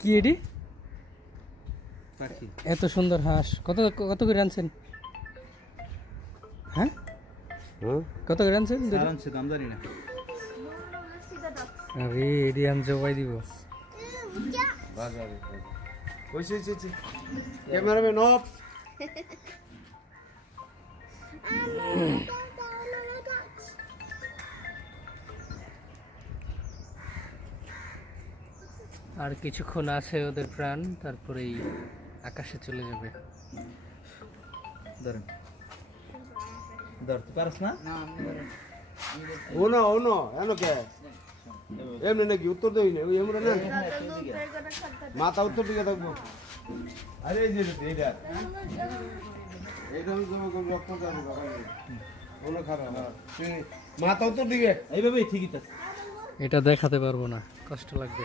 কি এটি? এত সুন্দর হাঁস কত কত করে আনছেন? হ্যাঁ কত করে আনছেন? দাম জানি না। আরে এডি আন জবাই দিব বাজারে। কইছে ক্যামেরাম্যান অফ। আর কিছুক্ষণ আছে ওদের প্রাণ, তারপরেই আকাশে চলে যাবে। ধরেন ধরতে পারছ না? ও না এনো কে এমনি নাকি উত্তর দেই না, এমন না মাথা উত্তর দিকে থাকবো। আরে এই যে এইটা আমি কোন রক্ত জানি বাবা ওনা খারাপ মাথা উত্তর দিকে এইভাবে ঠিকই তো। এটা দেখাতে পারবো না, কষ্ট লাগবে।